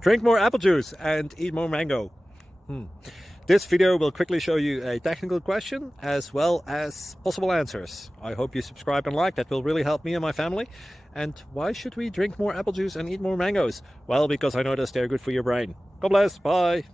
Drink more apple juice and eat more mango. This video will quickly show you a technical question as well as possible answers. I hope you subscribe and like, that will really help me and my family. And why should we drink more apple juice and eat more mangoes? Well, because I noticed they're good for your brain. God bless, bye.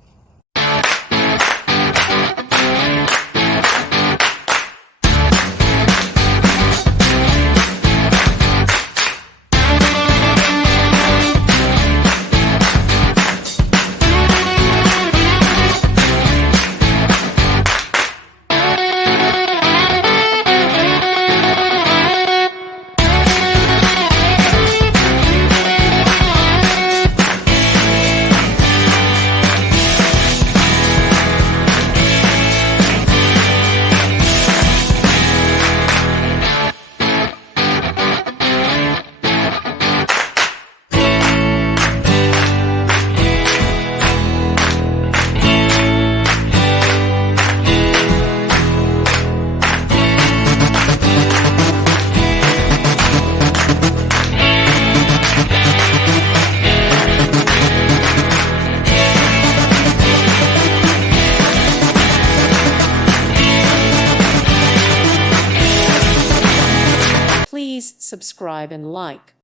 Please subscribe and like.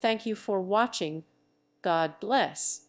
Thank you for watching. God bless.